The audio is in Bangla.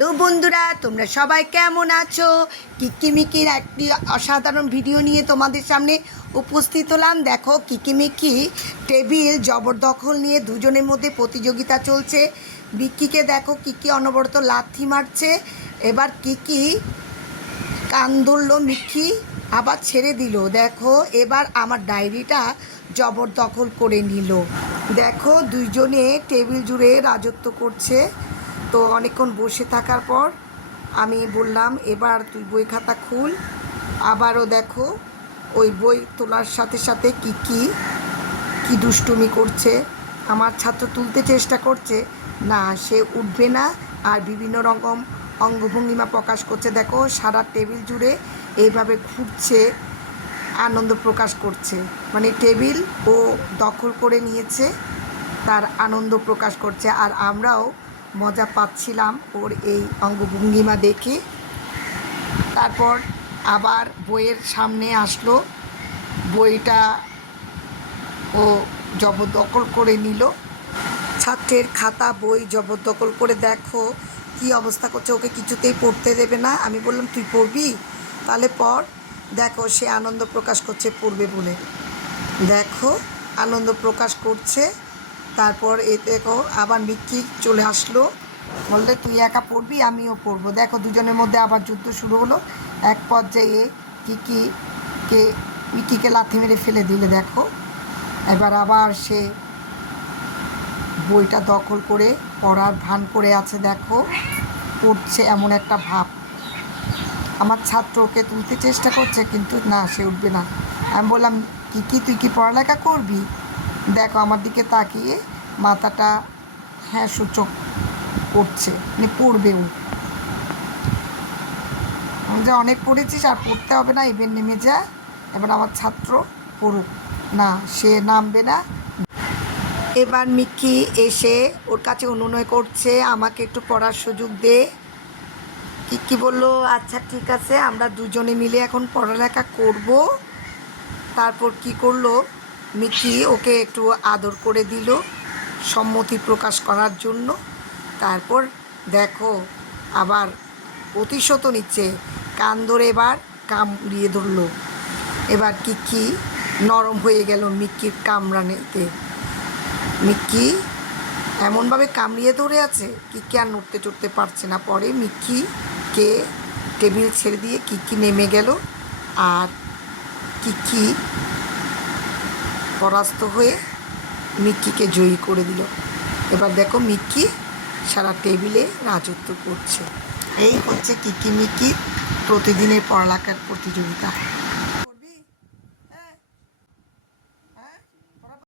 হ্যালো বন্ধুরা, তোমরা সবাই কেমন আছো? কিকিমিকির একটি অসাধারণ ভিডিও নিয়ে তোমাদের সামনে উপস্থিত হলাম। দেখো, কিকিমিকি টেবিল জবরদখল নিয়ে দুজনের মধ্যে প্রতিযোগিতা চলছে। বিক্কিকে দেখো, কিকি অনবরত লাথি মারছে। এবার কিকি কান ধরলো মিক্কি আবার ছেড়ে দিল। দেখো, এবার আমার ডায়েরিটা জবরদখল করে নিল। দেখো, দুইজনে টেবিল জুড়ে রাজত্ব করছে। তো অনেকক্ষণ বসে থাকার পর আমি বললাম, এবার তুই বই খাতা খুল। আবারও দেখো ওই বই তোলার সাথে সাথে কি কি কি দুষ্টুমি করছে। আমার ছাত্র তুলতে চেষ্টা করছে। না, সে উঠবে না। আর বিভিন্ন রকম অঙ্গভঙ্গিমা প্রকাশ করছে। দেখো, সারা টেবিল জুড়ে এইভাবে ঘুরছে, আনন্দ প্রকাশ করছে। মানে টেবিল ও দখল করে নিয়েছে, তার আনন্দ প্রকাশ করছে। আর আমরাও মজা পাচ্ছিলাম ওর এই অঙ্গভঙ্গিমা দেখে। তারপর আবার বইয়ের সামনে আসলো। বইটা ও জবরদখল করে নিল। ছাত্রের খাতা, বই জবরদখল করে দেখো, কি অবস্থা করছে, ওকে কিছুতেই পড়তে দেবে না। আমি বললাম, তুই পড়বি? তাহলে পড়। দেখো, সে আনন্দ প্রকাশ করছে পড়বে বলে। দেখো, আনন্দ প্রকাশ করছে। তারপর এ দেখো আবার মিক্কি চলে আসলো। বললে, তুই একা পড়বি, আমিও পড়ব। দেখো, দুজনের মধ্যে আবার যুদ্ধ শুরু হলো। এক পর্যায়ে কিকি কে, মিকিকে লাথি মেরে ফেলে দিলে, দেখো। এবার আবার সে বইটা দখল করে, পড়ার ভান করে আছে, দেখো। পড়ছে এমন একটা ভাব। আমার ছাত্র ওকে তুলতে চেষ্টা করছে, কিন্তু না, সে উঠবে না। আমি বললাম কি কি তুই কি পড়ালেখা করবি? দেখো, আমার দিকে তাকিয়ে মাথাটা হ্যাঁ সূচক করছে মানে পড়বেও। যে অনেক পড়েছিস আর পড়তে হবে না, এবার নেমে যা। এবার আমার ছাত্র পড়ুক। না, সে নামবে না। এবার মিক্কি এসে ওর কাছে অনুনয় করছে, আমাকে একটু পড়ার সুযোগ দে। কিক্কি বলল আচ্ছা ঠিক আছে, আমরা দুজনে মিলে এখন পড়ালেখা করব। তারপর কি করল? মিকি ওকে একটু আদর করে দিল সম্মতি প্রকাশ করার জন্য। তারপর দেখো, আবার প্রতিশত নিচ্ছে, কান ধরে এবার কামড়িয়ে ধরলো। এবার কিকি নরম হয়ে গেল মিক্কির কামড়ানেতে। মিক্কি এমনভাবে কামড়িয়ে ধরে আছে, কিকি আর নড়তে চড়তে পারছে না। পরে মিক্কিকে টেবিল ছেড়ে দিয়ে কিকি নেমে গেল। আর কিকি পরাস্ত হয়ে মিক্কিকে জয়ী করে দিল। এবার দেখো মিক্কি সারা টেবিলে রাজত্ব করছে। এই হচ্ছে কিকি মিকি প্রতিদিনের পড়ালেখার প্রতিযোগিতা।